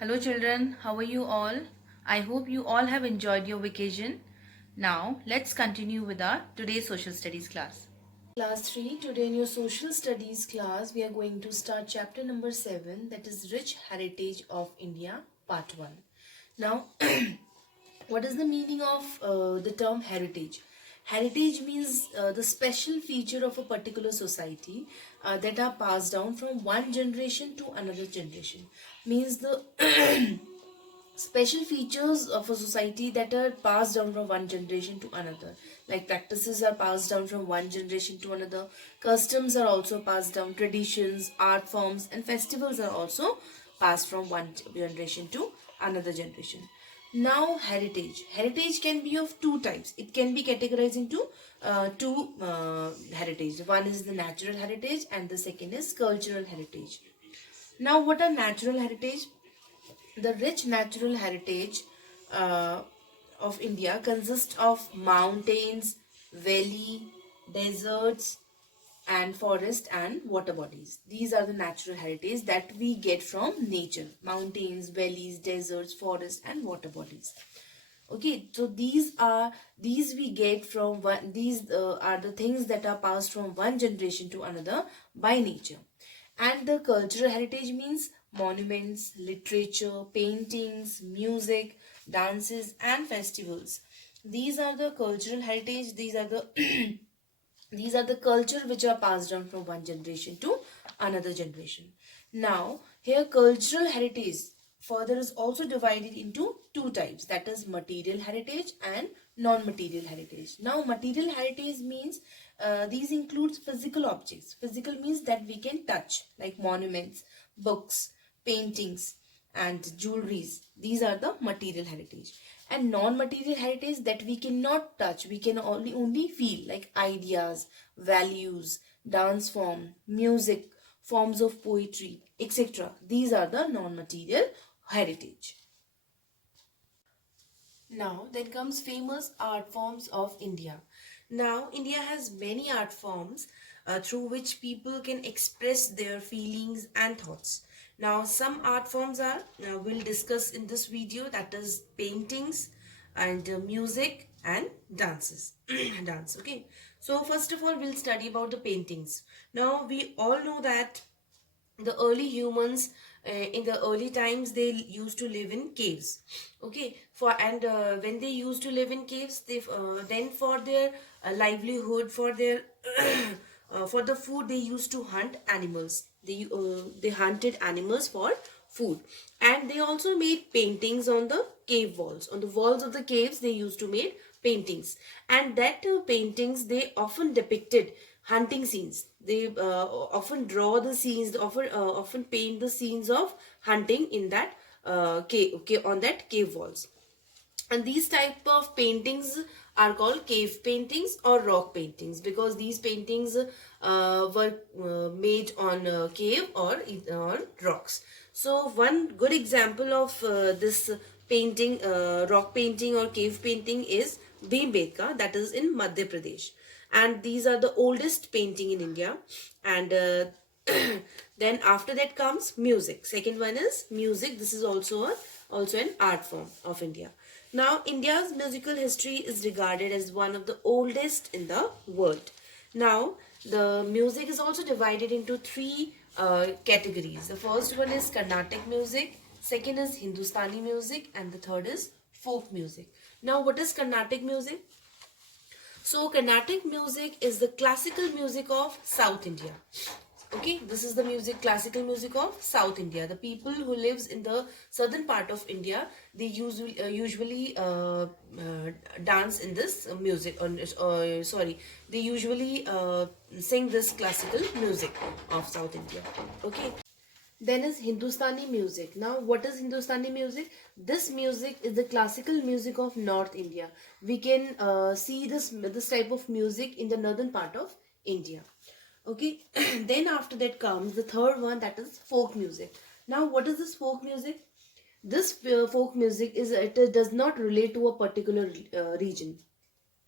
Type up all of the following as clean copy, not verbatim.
Hello children, how are you all? I hope you all have enjoyed your vacation. Now let's continue with our today's social studies class. Class 3, today in your social studies class, we are going to start chapter number 7, that is Rich Heritage of India, part 1. Now, what is the meaning of the term heritage? Heritage means the special feature of a particular society that are passed down from one generation to another generation. Means the special features of a society that are passed down from one generation to another, like practices are passed down from one generation to another, customs are also passed down, traditions, art forms and festivals are also passed from one generation to another generation. Now, heritage can be of two types. It can be categorized into two heritage. One is the natural heritage and the second is cultural heritage. Now, what are natural heritage? The rich natural heritage uh, of India consists of mountains, valley, deserts, and forest and water bodies. These are the natural heritage that we get from nature. Mountains, valleys, deserts, forests, and water bodies. Okay, so these we get from one. These are the things that are passed from one generation to another by nature. And the cultural heritage means monuments, literature, paintings, music, dances, and festivals. These are the cultural heritage. These are the these are the culture which are passed down from one generation to another generation. Now, here cultural heritage further is also divided into two types, that is material heritage and non-material heritage. Now, material heritage means these includes physical objects. Physical means that we can touch, like monuments, books, paintings, and jewelries. These are the material heritage. And non-material heritage that we cannot touch, we can only feel, like ideas, values, dance form, music, forms of poetry, etc. These are the non-material heritage. Now, then comes famous art forms of India. Now, India has many art forms through which people can express their feelings and thoughts. Now, some art forms are, we'll discuss in this video, that is paintings and music and dances. Dance, okay. So, first of all, we'll study about the paintings. Now, we all know that the early humans in the early times they used to live in caves, okay, when they used to live in caves, they then for their livelihood, for their for the food, they used to hunt animals. They hunted animals for food, and they also made paintings on the cave walls. On the walls of the caves they used to make paintings, and that paintings they often depicted hunting scenes. They often draw the scenes, often paint the scenes of hunting in that cave, okay, on that cave walls. And these type of paintings are called cave paintings or rock paintings, because these paintings were made on cave or on rocks. So one good example of this painting, rock painting or cave painting, is Bhimbetka, that is in Madhya Pradesh. And these are the oldest painting in India. And then after that comes music. Second one is music. This is also an art form of India. Now, India's musical history is regarded as one of the oldest in the world. Now, the music is also divided into three categories. The first one is Carnatic music, second is Hindustani music, and the third is folk music. Now, what is Carnatic music? So, Carnatic music is the classical music of South India. Okay, this is the music, classical music of South India. The people who lives in the southern part of India, they usually dance in this music. Sorry, they usually sing this classical music of South India. Okay. Then is Hindustani music. Now, what is Hindustani music? This music is the classical music of North India. We can see this type of music in the northern part of India. Okay. Then after that comes the third one, that is folk music. Now, what is this folk music? This folk music is, it does not relate to a particular region.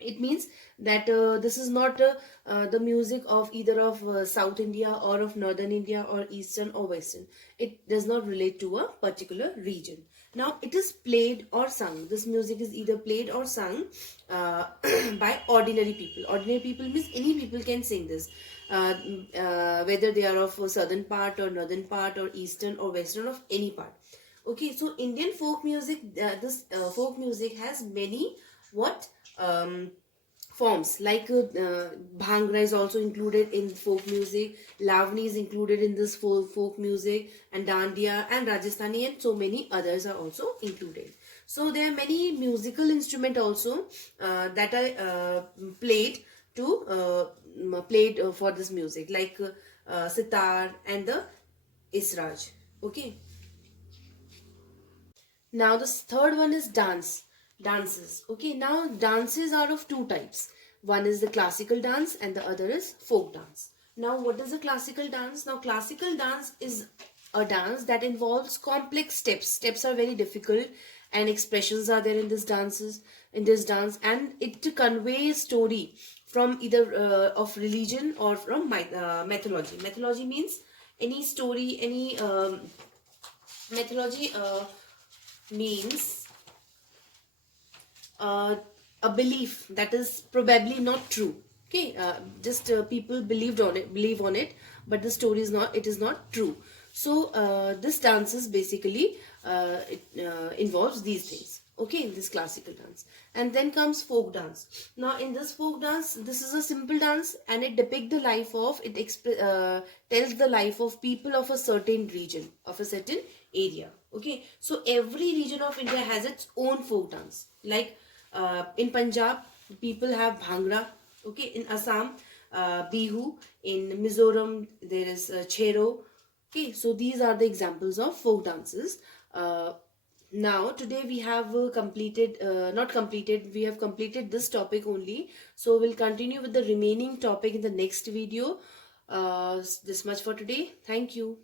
It means that this is not the music of either of South India or of Northern India or Eastern or Western. It does not relate to a particular region. Now it is played or sung. This music is either played or sung by ordinary people. Ordinary people means any people can sing this, whether they are of a southern part or northern part or eastern or western, of any part. Okay, so Indian folk music, this folk music has many what forms, like bhangra is also included in folk music, lavani is included in this folk music, and dandiya and rajasthani and so many others are also included. So there are many musical instrument also that are played to played for this music, like sitar and the israj. Okay, now the third one is dances. Okay, now dances are of two types. One is the classical dance and the other is folk dance. Now what is a classical dance? Now classical dance is a dance that involves complex steps. Steps are very difficult and expressions are there in this dance, and it conveys story from either of religion or from mythology. Mythology means any story, any mythology means uh, a belief that is probably not true. Okay, just people believe on it, but the story is not, it is not true. So this dance is basically it involves these things. Okay, in this classical dance. And then comes folk dance. Now in this folk dance, this is a simple dance and it depicts the life of, tells the life of people of a certain region, of a certain area. Okay, so every region of India has its own folk dance. Like in Punjab, people have bhangra. Okay, in Assam, bihu. In Mizoram, there is chero. Okay, so these are the examples of folk dances. Now today we have not completed, we have completed this topic only. So we'll continue with the remaining topic in the next video. This much for today. Thank you.